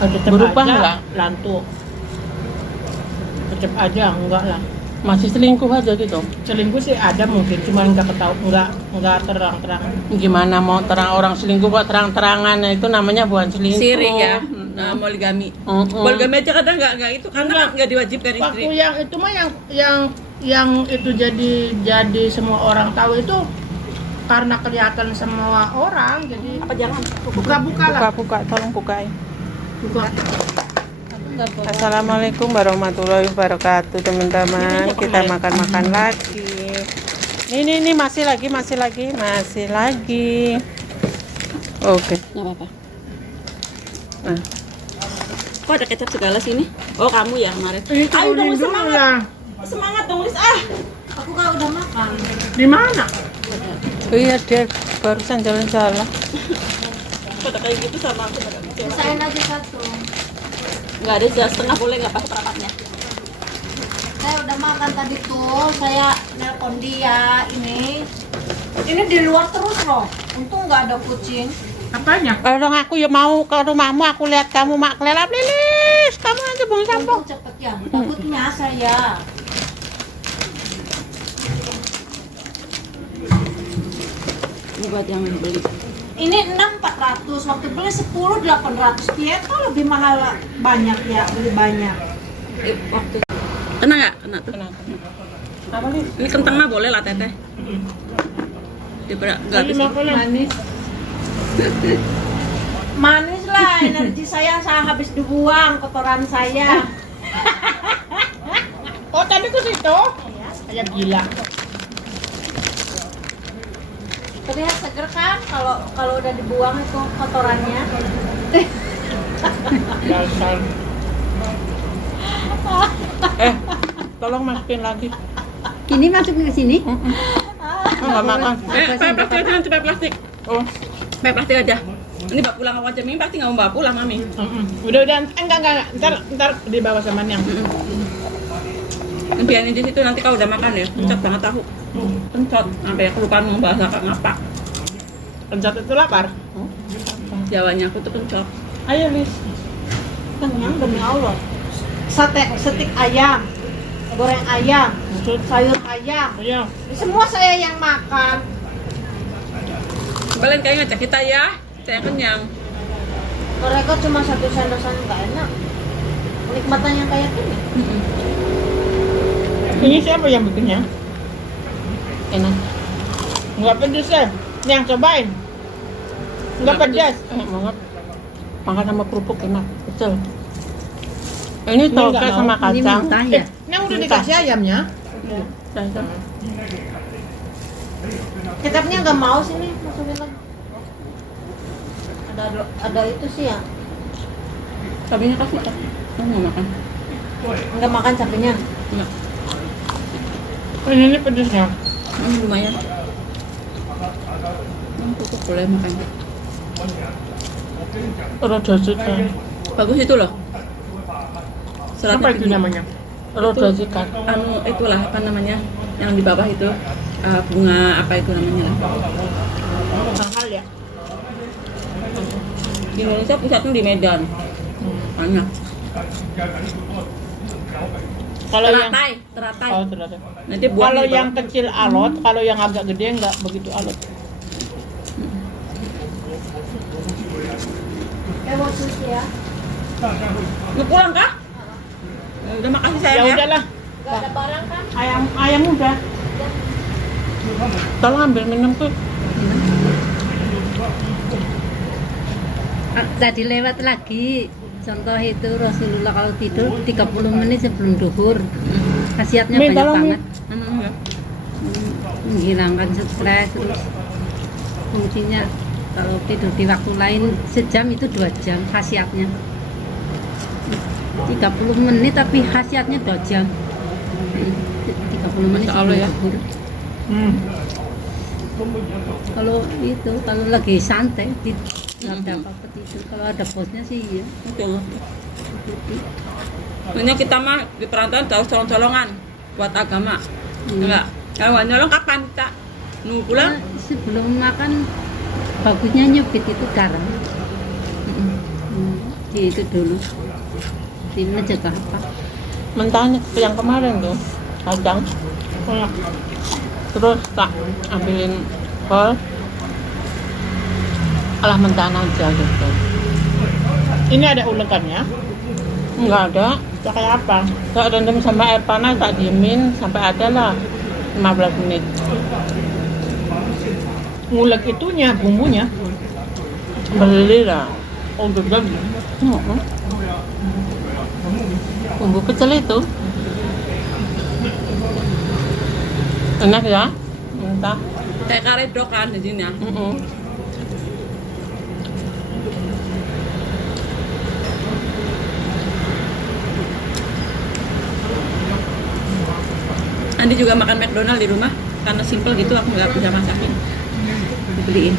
Tetep Berubah aja nggak? Lantu. Tetep aja enggak lah. Masih selingkuh aja gitu. Selingkuh sih ada mungkin, cuma nggak ketahui, nggak terang-terang. Gimana mau terang orang selingkuh kok terang-terangan, itu namanya bukan selingkuh. Sirik ya, poligami. Poligami aja kadang nggak itu karena nggak diwajibkan istri. Waktu yang itu mah yang itu jadi semua orang tahu itu karena kelihatan semua orang, jadi Apa jangan? buka-buka lah. Buka, tolong bukain. Buka. Assalamualaikum warahmatullahi wabarakatuh, teman-teman. Kita makan-makan lagi. Ini masih lagi. Oke. Nggak apa-apa. Nah, Kok ada kecap segala sini? Oh kamu ya kemarin. Ini Ayo turunin dong dulu semangat. lah. Semangat dong Lis ah. Aku kan udah makan. Di mana? oh iya, dia barusan jalan-jalan. Kok ada kayak gitu sama aku nggak bisa. Pisahin aja satu. Nggak ada setengah boleh nggak pas perapatnya. Saya udah makan tadi tuh, saya nelpon dia ini. Ini di luar terus loh. Untung nggak ada kucing. Apanya? Orang aku ya mau ke rumahmu, aku lihat kamu mak kelelap lilis. Kamu aja buang sampah. Untung cepet ya. Takutnya saya. Ini buat yang beli. Ini 6.400, waktu beli 10.800. Pieta lebih mahal banyak ya, beli banyak. Waktu kena nggak? Kena tuh. Apa nih? Ini kentang mah boleh lah teteh. Daripada nggak Ini habis. makan Manis. Manis lah, energi saya habis dibuang kotoran saya. Oh tadi ke situ? Kayak gila. Terlihat seger kan kalau udah dibuang itu kotorannya. Dasar. Tolong masukin lagi. Ini masukin ke sini? Enggak makan. Pakai plastik aja nanti pakai plastik. Oh, Pakai plastik aja. Ini bawa pulang awal jam ini pasti nggak mau bawa pulang mami. Udah enggak. Ntar dibawa sama yang. Biarin di situ nanti kalau udah makan ya. Pencet banget tahu. Pencet sampai kelupaan mau bahasa ngapa. Pencet itu lapar. Jawanya aku tuh pencet. Ayo Lis. Kenyang demi Allah. Stik ayam, goreng ayam, sayur ayam. Ayo. Semua saya yang makan. Kalian kayak ngajak kita ya. Saya kenyang. Mereka cuma satu sendosan nggak enak. Nikmatannya kayak gini. Ini siapa yang bikinnya? enak. Enggak pedes ya? Yang cobain. Enggak pedes. Enak banget. Makan sama kerupuk enak, betul. Ini Ini toge nggak sama mau. kacang. Ini udah dikasih ayamnya. Dah, itu. Kecapnya nggak mau sini, masukin lagi. Ada itu sih ya. Cabenya kasih tak? Kamu nggak makan? Nggak makan cabenya. Enggak. Ini pedesnya. Lumayan. Cukup boleh makan. Rodo chicken. Bagus itu loh. Seratnya Apa itu tinggi. namanya? Rodo chicken. Anu itulah apa namanya yang di bawah itu bunga apa itu namanya lah. Mahal ya? Di Indonesia pusatnya di Medan. Banyak. Kalau yang Teratai. Oh, ternyata. Nanti buat Kalau di bawah. yang kecil alot, kalau yang agak gede enggak begitu alot. Mau sushi ya? Mau pulang kah? Ya udah makasih Ya sayang ya. udahlah. Nggak ada barang kan? Ayam udah. Tolong ambil minum tuh. Tadi lewat lagi contoh itu Rasulullah kalau tidur 30 menit sebelum duhur khasiatnya Mi, banyak tolong, Mi. banget. Menghilangkan stres, terus fungsinya kalau tidur di waktu lain sejam itu 2 jam khasiatnya 30 menit tapi khasiatnya 2 jam 30 menit Masya Allah sebelum ya. duhur. Kalau lagi santai nggak ada apa-apa tidur. Kalau ada bosnya sih ya Betul. Makanya kita mah di perantauan harus colong-colongan buat agama. Enggak. Kalau nggak nyolong kapan kita? Nunggu pulang? Nah, sebelum makan bagusnya nyubit itu garam. di itu dulu di menjaga apa Mentahnya yang kemarin tuh, kacang. Terus tak ambilin kol. Alah mentahan aja gitu. Ini ada ulekannya. Enggak ada. Ya kayak apa? Tak rendam sama air panas, tak diemin sampai ada lah 15 menit. Ngulek itunya, bumbunya. Beli lah. Oh, gede. Bumbu pecel itu. Enak ya? Mentah. Kayak karedok kan di sini ya. Andi juga makan McDonald di rumah karena simple gitu, aku nggak bisa masakin, dibeliin.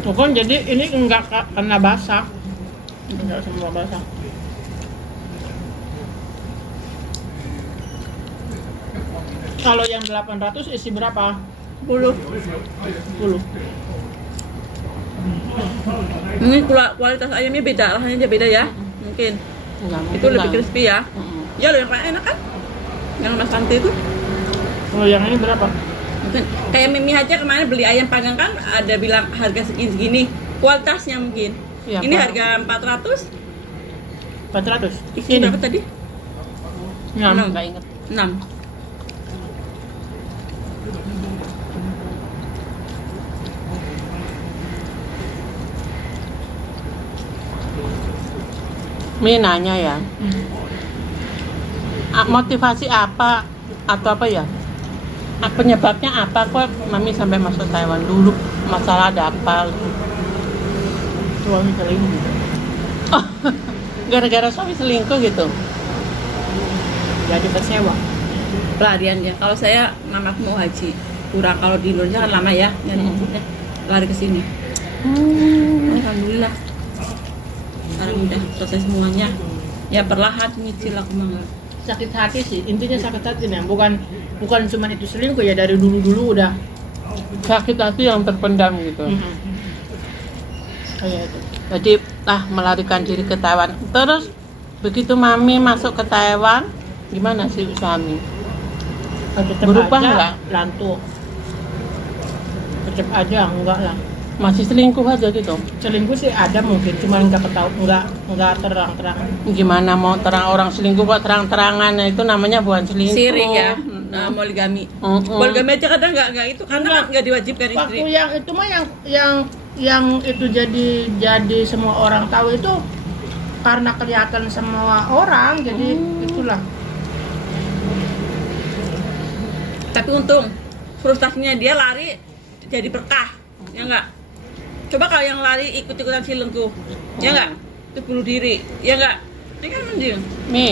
Bukan, jadi ini enggak kena basah. Enggak semua basah. Kalau yang 800 isi berapa? 10. 10. Mungkin kualitas ayamnya beda, rasanya beda ya. Mungkin itu lebih crispy ya. Ya loh, yang kayak enak kan? Yang Mas Tanti itu. Kalau yang ini berapa? Mungkin kayak Mimi aja kemarin beli ayam panggang kan ada bilang harga segini-segini. Kualitasnya mungkin. Ya, ini Pak. harga 400. 400. Isi berapa tadi? 6. Enggak inget. 6. Mi nanya ya. Motivasi apa atau apa ya? Penyebabnya apa kok Mami sampai masuk Taiwan dulu? Masalah ada apa? Suami selingkuh. Oh, gara-gara suami selingkuh gitu. Jadi tersewa. Pelarian ya. Kalau saya mama mau haji. Kurang kalau di Indonesia kan lama ya. Nyari ya. Lari ke sini. Alhamdulillah. Sekarang udah selesai semuanya. Ya perlahan nyicil aku mah. Sakit hati sih, intinya sakit hati nih. Bukan cuma itu selingkuh ya, dari dulu udah. Sakit hati yang terpendam gitu. Kayak itu. Jadi melarikan diri ke Taiwan. Terus begitu Mami masuk ke Taiwan, gimana sih suami? Tetep Berubah aja nggak? lantu. Tetep aja enggak lah. Masih selingkuh aja gitu? Selingkuh sih ada mungkin, cuma nggak ketahuan, nggak terang-terangan. Gimana mau terang orang selingkuh kok terang-terangan? Itu namanya bukan selingkuh. Sirik ya. Nah, poligami. Poligami aja kadang nggak itu karena kan nggak diwajibkan istri. Waktu yang itu mah yang itu jadi semua orang tahu itu karena kelihatan semua orang, jadi itulah. Tapi untung frustasinya dia lari jadi berkah, ya enggak? Coba kalau yang lari ikut-ikutan selingkuh, ya enggak? Itu bunuh diri, ya enggak? Ini kan mending. Mi,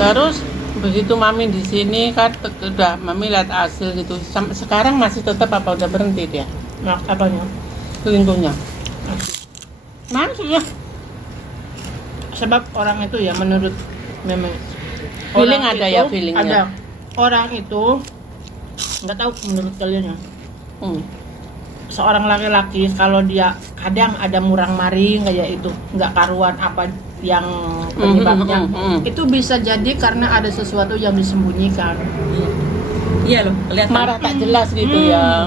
terus begitu Mami di sini kan udah Mami lihat hasil gitu. Sampai sekarang masih tetap apa udah berhenti dia Nah, apanya? selingkuhnya? Masih ya. Sebab orang itu ya menurut memang Feeling orang ada itu ya, feelingnya. Ada. Orang itu nggak tahu menurut kalian ya. Seorang laki-laki kalau dia kadang ada murang maring kayak itu, nggak karuan apa yang penyebabnya, itu bisa jadi karena ada sesuatu yang disembunyikan. Iya loh, kelihatan. Marah tak jelas gitu ya.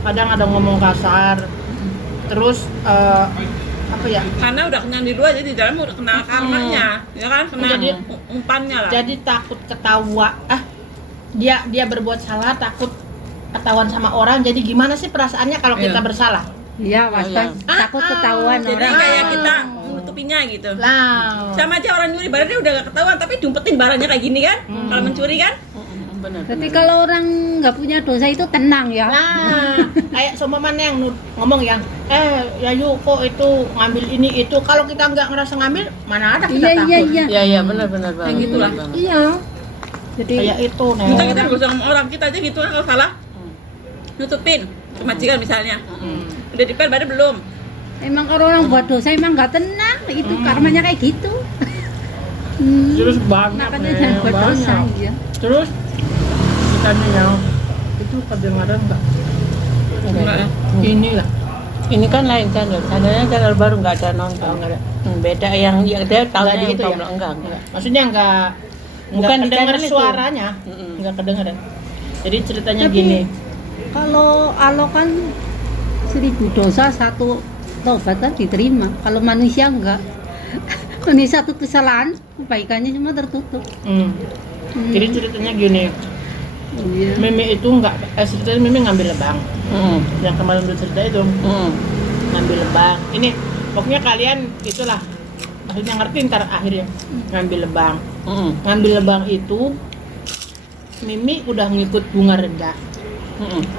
Kadang ada ngomong kasar, terus apa ya? Karena udah kena di luar, jadi di dalam udah kena karmanya, ya kan? Kena Jadi- umpannya lah. Jadi takut ketawa, dia berbuat salah, takut ketahuan sama orang. Jadi gimana sih perasaannya kalau kita Iya. bersalah? iya iya. takut ketahuan Jadi orang kayak kita menutupinya gitu. Lah, Sama aja orang nyuri barangnya udah gak ketahuan, tapi diumpetin barangnya kayak gini kan? Kalau mencuri kan? Benar. tapi kalau orang nggak punya dosa itu tenang ya nah, kayak seumpamanya yang ngomong yang Yayu kok itu ngambil ini itu, kalau kita nggak ngerasa ngambil, mana ada kita takut. iya Iya benar Kayak gitulah. iya jadi Kayak itu nih. Kita gak usah ngomong orang, kita aja gitu kan kalau salah nutupin ke majikan misalnya. Udah dipel baru belum? emang kalau orang buat dosa emang nggak tenang itu karmanya kayak gitu Terus banyak makanya nih, jangan buat dosa banyak. ya Terus kita nih yang itu kedengaran nggak? Inilah. Ini kan lain channelnya channel baru, nggak ada nonton. Oh, nggak ada. Beda yang dia tahu Nggak di yang itu ya? Tomlo. Enggak. Maksudnya enggak Bukan di kedengar channel itu. suaranya, Mm-mm. enggak kedengeran. Jadi ceritanya Tapi, gini. kalau Allah kan 1000 dosa 1 taubat kan diterima. Kalau manusia enggak. Ini satu kesalahan, kebaikannya cuma tertutup. Hmm. Jadi ceritanya gini. Iya. Mimi itu enggak ceritanya Mimi ngambil lebang. Yang kemarin udah cerita itu ngambil lebang. Ini pokoknya kalian itulah maksudnya ngerti ntar akhirnya ngambil lebang. Ngambil lebang itu Mimi udah ngikut bunga rendah.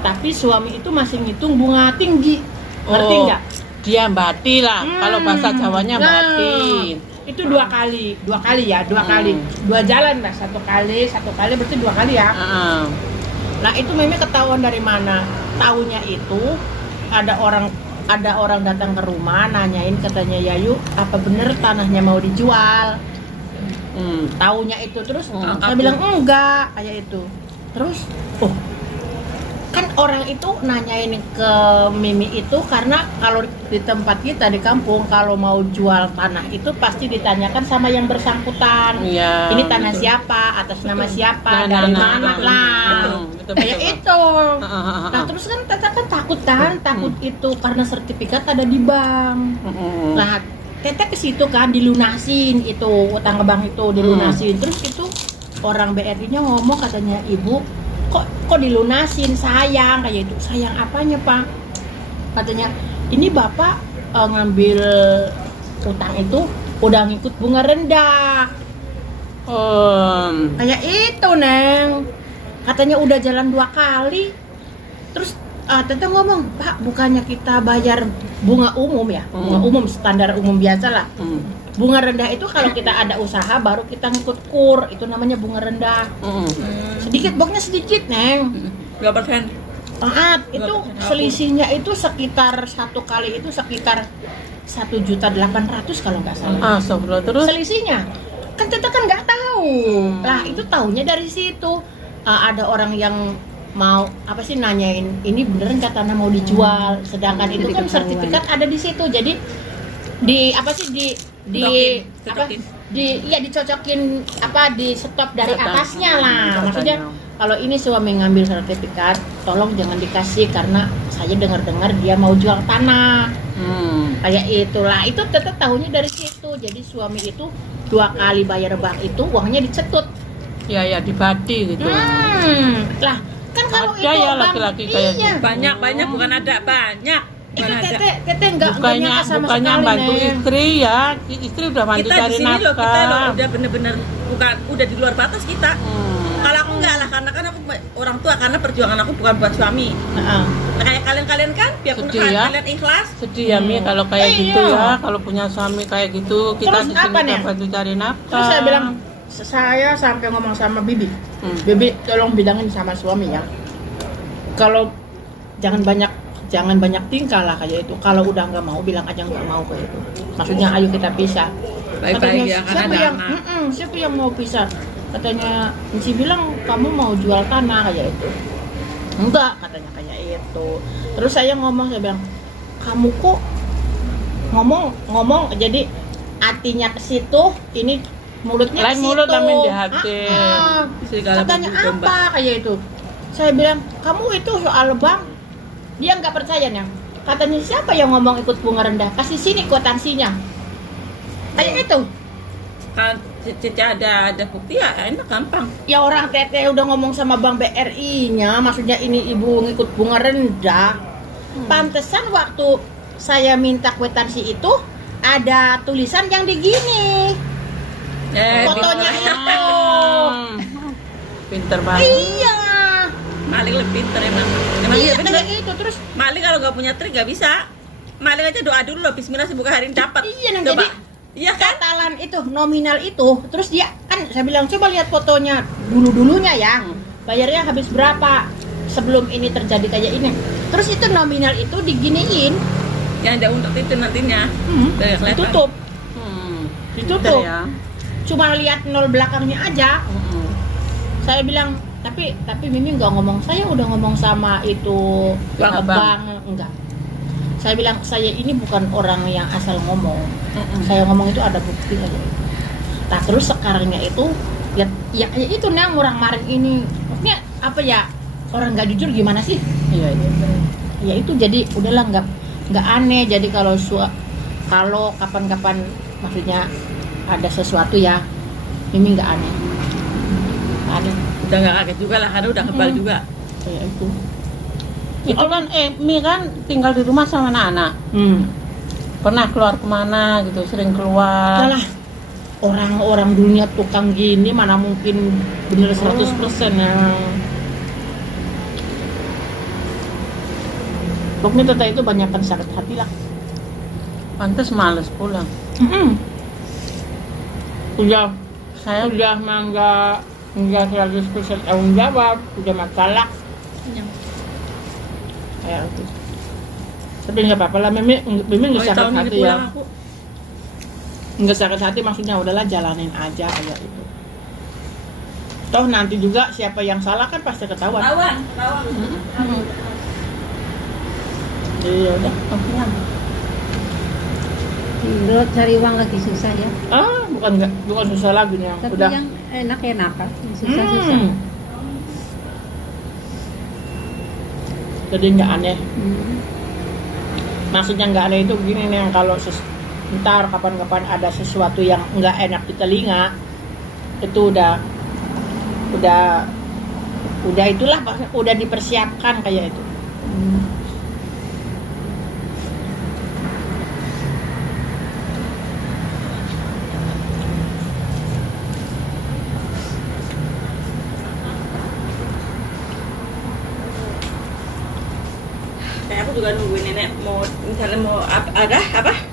Tapi suami itu masih ngitung bunga tinggi. Ngerti Oh. nggak? Dia bati lah. Kalau bahasa Jawanya Nah, bati. itu dua kali ya, dua kali, 2 jalan lah, satu kali berarti 2 kali ya. Nah itu Mimi ketahuan dari mana? Taunya itu ada orang datang ke rumah nanyain katanya Yayu apa bener tanahnya mau dijual? Taunya itu terus saya bilang enggak kayak itu. Terus kan orang itu nanyain ke Mimi itu karena kalau di tempat kita di kampung kalau mau jual tanah itu pasti ditanyakan sama yang bersangkutan. Iya. Ini tanah siapa, atas nama siapa, dari mana lah. Betul, Kayak betul. itu. Nah terus kan Teta kan takut itu karena sertifikat ada di bank. Nah Teta ke situ kan dilunasin itu utang ke bank itu dilunasin. Terus itu orang BRI-nya ngomong katanya ibu kok dilunasin sayang kayak itu. Sayang apanya Pak? Katanya ini Bapak ngambil utang itu udah ngikut bunga rendah. Kayak itu Neng. Katanya udah jalan 2 kali. Terus Tete ngomong, Pak bukannya kita bayar bunga umum ya? Bunga umum standar umum biasa lah. Bunga rendah itu kalau kita ada usaha baru kita ngikut kur, itu namanya bunga rendah. Sedikit, pokoknya sedikit Neng. Berapa persen? Itu selisihnya itu sekitar 1 kali itu sekitar 1.800.000 kalau nggak salah. Astagfirullah. Terus Selisihnya kan kita kan nggak tahu. Lah itu taunya dari situ. Ada orang yang mau apa sih nanyain ini beneran nggak tanah mau dijual, sedangkan itu Jadi kan ketahuan. sertifikat ada di situ. Jadi di apa sih di apa Cocokin. dicocokin apa di stop dari Datang. atasnya lah. Datang. Maksudnya kalau ini suami ngambil sertifikat, tolong jangan dikasih karena saya dengar-dengar dia mau jual tanah. Kayak itulah. Itu tetap tahunya dari situ. Jadi suami itu 2 kali bayar bank itu uangnya dicetut. ya dibati gitu. Lah kan kalau Ada itu ya bang, laki-laki kayak iya. gitu. Banyak bukan ada banyak. Itu Bukan ada. tete enggak nyangka sama Bukannya sekali bantu Neng. istri ya, istri udah bantu Kita di cari sini loh, kita loh nafkah. udah bener-bener udah di luar batas kita. Kalau aku enggak lah, karena kan aku orang tua, karena perjuangan aku bukan buat suami. Heeh. Nah, kayak kalian kan biar Sedih ya. kalian ikhlas. Sedih ya Mi kalau kayak Iya. gitu ya, kalau punya suami kayak gitu kita Terus di sini apa, udah Nen? bantu cari nafkah. Terus saya bilang, saya sampai ngomong sama Bibi, Bibi tolong bilangin sama suami ya, kalau jangan banyak tingkah lah kayak itu. Kalau udah nggak mau bilang aja nggak mau kayak itu. Maksudnya ayo kita pisah. Baik-baik ya, kan siapa ada yang anak. siapa yang mau pisah? Katanya Nci bilang kamu mau jual tanah kayak itu. Enggak katanya kayak itu. Terus saya bilang kamu kok ngomong jadi hatinya ke situ, ini mulutnya Lain ke situ. mulut amin di hati. Serigala Katanya berbulu domba. apa kayak itu. Saya bilang kamu itu soal bank, dia nggak percaya nih. Katanya siapa yang ngomong ikut bunga rendah, kasih sini kwitansinya kayak itu. Kan Cica ada bukti ya enak, gampang. Ya orang Tete udah ngomong sama Bank BRI-nya, maksudnya ini ibu ngikut bunga rendah. Pantesan waktu saya minta kwitansi itu ada tulisan yang digini. Fotonya itu. Pinter banget. Iya. Maling lebih pinter emang. Emang Iya iya bener. kayak itu terus. Maling kalau nggak punya trik nggak bisa. Maling aja doa dulu loh, Bismillah semoga hari ini dapat. Iya, Nang, Coba. jadi Iya kan? katalan itu nominal itu, terus dia kan saya bilang coba lihat fotonya dulunya ya, bayarnya habis berapa sebelum ini terjadi kayak ini. Terus itu nominal itu diginiin, Yang ada untuk itu nantinya. Udah kelihatan. ditutup, ditutup. Ya. Cuma lihat nol belakangnya aja. Saya bilang tapi Mimi nggak ngomong, saya udah ngomong sama itu Bank. bank enggak. Saya bilang saya ini bukan orang yang asal ngomong. Saya ngomong itu ada bukti aja. Nah terus sekarangnya itu ya itu nang orang maring ini maksudnya apa ya, orang nggak jujur gimana sih? Iya. Ya itu jadi udahlah nggak aneh. Jadi kalau kapan-kapan maksudnya ada sesuatu ya Mimi nggak aneh. Nggak aneh. Udah nggak kaget juga lah karena udah kebal juga. Ya itu. Itu kan Mi kan tinggal di rumah sama anak-anak. Pernah keluar kemana gitu, sering keluar. Alah, orang-orang dunia tukang gini mana mungkin bener 100% ya. Pokoknya tete itu banyak kan sakit hati lah. Pantes males pulang. Saya udah nggak lagi spesial tanggung jawab, udah masalah. Kayak itu. Tapi nggak apa-apa lah, Mimi nggak sakit tahun ini hati pulang ya. aku. Nggak sakit hati maksudnya udahlah jalanin aja kayak itu. Toh nanti juga siapa yang salah kan pasti ketahuan. Ketahuan. Iya udah. Menurut cari uang lagi susah ya. Bukan susah lagi nih. Tapi Udah. yang enak-enak kan, susah-susah. Jadi nggak aneh. Maksudnya nggak aneh itu begini nih, kalau ntar kapan-kapan ada sesuatu yang nggak enak di telinga, itu udah itulah, udah dipersiapkan kayak itu. Kayak aku juga nungguin nenek mau misalnya mau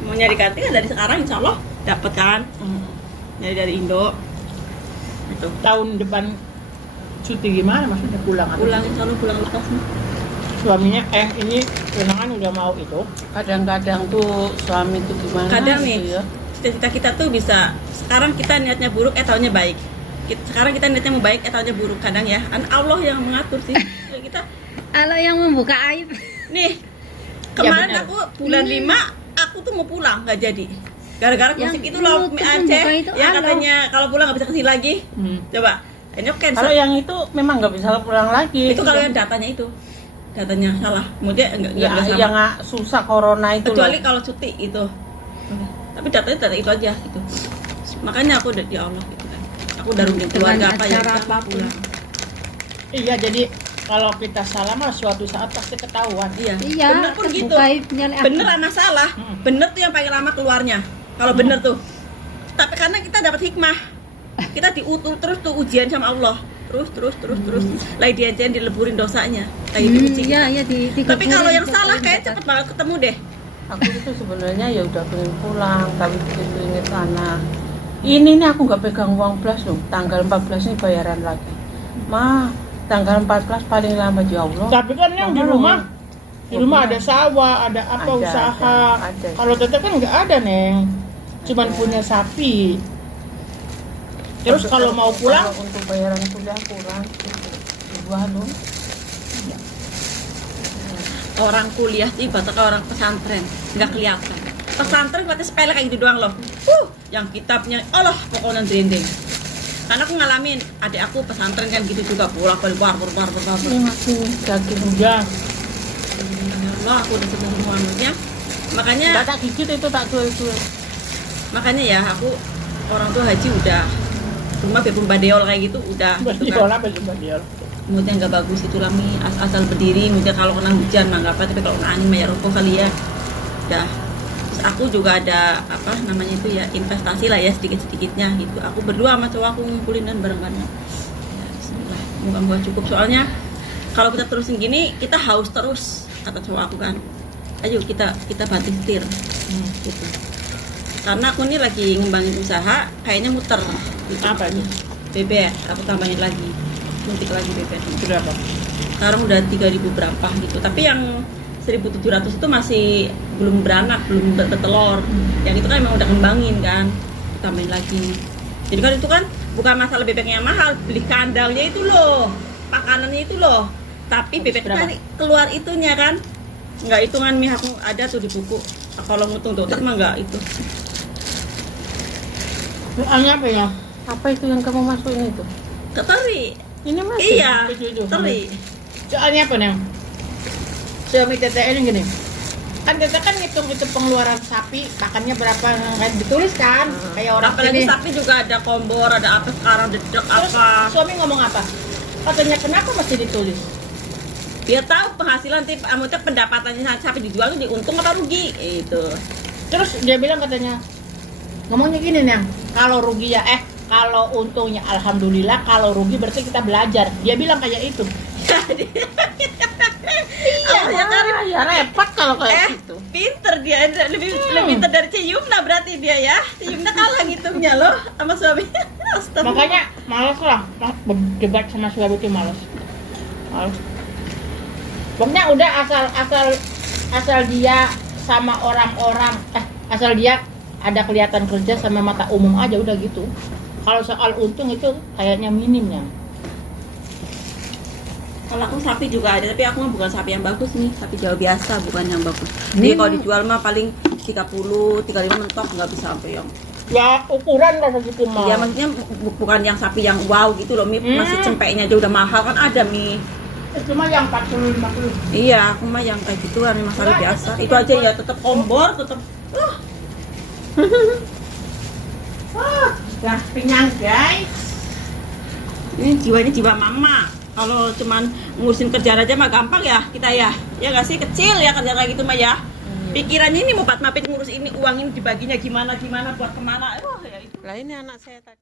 mau nyari kantin kan dari sekarang insya Allah dapat kan. Nyari dari Indo. Itu. Tahun depan cuti gimana maksudnya, pulang atau Pulang insya Allah pulang lepas nih. suaminya ini tunangan udah mau itu. Kadang-kadang tuh suami tuh gimana Kadang gitu nih ya. cita-cita kita tuh bisa sekarang kita niatnya buruk taunya baik. Sekarang kita niatnya mau baik taunya buruk kadang ya. Allah yang mengatur sih. Kita Allah yang membuka aib. nih kemarin benar. aku bulan 5 aku tuh mau pulang nggak jadi gara-gara Yang musik itu loh menutup Aceh membuka itu yang Allah. katanya kalau pulang nggak bisa kesini lagi. Coba ini cancel. Kalau yang itu memang nggak bisa pulang lagi. itu kalau yang datanya salah kemudian nggak ya, bisa yang susah corona itu kecuali loh. kalau cuti itu tapi datanya data itu aja gitu. Makanya aku udah di Allah gitu kan, aku udah rugi keluarga Dengan apa ya acara udah apapun. pulang. Iya, jadi kalau kita salah mah suatu saat pasti ketahuan. Iya, Iya, bener pun gitu. terbuka aibnya. Bener sama salah, bener tuh yang paling lama keluarnya. Kalau bener tuh. Tapi karena kita dapat hikmah, kita diutul terus tuh ujian sama Allah. Terus. Lagi diajarin dileburin dosanya. Lagi diuji. Iya, Tapi kalau yang salah kayak cepet banget ketemu deh. Aku itu sebenarnya ya udah pengen pulang, tapi begitu inget anak. Ini nih aku nggak pegang uang belas loh. Tanggal 14 ini bayaran lagi. Tanggal 14 paling lambat ya Allah. Tapi kan yang di rumah ada sawah, ada apa Ada, usaha. ada. Kalau Tete kan nggak ada, Neng. Cuman punya sapi. Terus kalau mau pulang, Kalau untuk bayaran kuliah kurang. Dua loh. Orang kuliah sih ibaratnya kayak orang pesantren, nggak kelihatan. Pesantren berarti sepele kayak gitu doang loh. Yang kitabnya Allah pokoknya drendeng. Karena aku ngalamin adik aku pesantren kan gitu juga pulang keluar. Yang aku daging udah. Ya Allah, aku udah semua maksudnya. Makanya nggak tak gigit itu tak jual. makanya ya aku orang tua haji udah rumah bebum badeol kayak gitu udah gitu kan. Kemudian nggak bagus itu lami asal berdiri, kemudian kalau kena hujan mah nggak apa, tapi kalau kena angin mah ya rokok kali ya. Dah. Terus aku juga ada apa namanya itu ya investasi lah ya sedikit-sedikitnya gitu. Aku berdua sama cowok aku ngumpulin dan bareng-bareng. Ya, bismillah. Moga-moga cukup soalnya kalau kita terusin gini kita haus terus kata cowok aku kan. Ayo kita banting setir. Gitu. Karena aku nih lagi ngembangin usaha kayaknya muter gitu. Apa itu? Bebek, aku tambahin lagi. Muntik lagi bebek. Berapa? Sekarang udah 3.000 berapa gitu. Tapi yang 1.700 itu masih belum beranak, belum bertelur. Yang itu kan emang udah kembangin kan. Tambahin lagi. Jadi kan itu kan bukan masalah bebeknya yang mahal, beli kandangnya itu loh, pakanannya itu loh. Tapi bebek Berapa? tadi keluar itunya kan. Nggak hitungan Mi, aku ada tuh di buku. Kalau ngitung tuh mah nggak itu. Soalnya apa ya? Apa itu yang kamu masukin itu? Keteri. Ini masih. Iya, Itu. teri. Soalnya apa nih? Suami Tete ini gini. Kan Tete kan ngitung itu pengeluaran sapi, makannya berapa, kan ditulis kan? Kayak orang Apalagi sini. sapi juga ada kombor, ada apa sekarang, dedek Terus apa. suami ngomong apa? Katanya kenapa mesti ditulis? Dia tahu penghasilan tip, maksudnya pendapatannya sapi dijual tuh diuntung atau rugi itu. Terus dia bilang katanya, ngomongnya gini Nang, kalau rugi ya kalau untungnya alhamdulillah, kalau rugi berarti kita belajar. Dia bilang kayak itu. Iya, ya kan? Ya repot kalau kayak gitu. Pinter dia, lebih pinter dari Ciyumna berarti dia ya. Ciyumna kalah ngitungnya loh sama suaminya. Astaga. Makanya malas lah, berdebat sama suami itu malas. Pokoknya udah asal dia sama orang-orang, asal dia ada kelihatan kerja sama mata umum aja udah gitu. Kalau soal untung itu kayaknya minimnya. Kalau aku sapi juga ada, tapi aku mah bukan sapi yang bagus nih, sapi Jawa biasa, bukan yang bagus. Jadi kalau dijual mah paling 30, 35 mentok, nggak bisa sampai yang. Ya ukuran lah segitu mah. Ya maksudnya bukan yang sapi yang wow gitu loh, Mi. Masih cempeknya aja udah mahal kan ada, Mi. Cuma yang 40-50. Iya, aku mah yang kayak gituan memang sapi biasa. Itu aja ya tetap kombor, tetap. Lah kenyang guys. Ini jiwanya jiwa mama. Kalau cuman ngurusin kerjaan aja mah gampang ya kita ya. Ya nggak sih, kecil ya kerjaan kayak gitu mah ya. Pikirannya ini mau mapit ngurus ini, uang ini dibaginya gimana buat kemana. Ya itu. Lah ini anak saya tadi.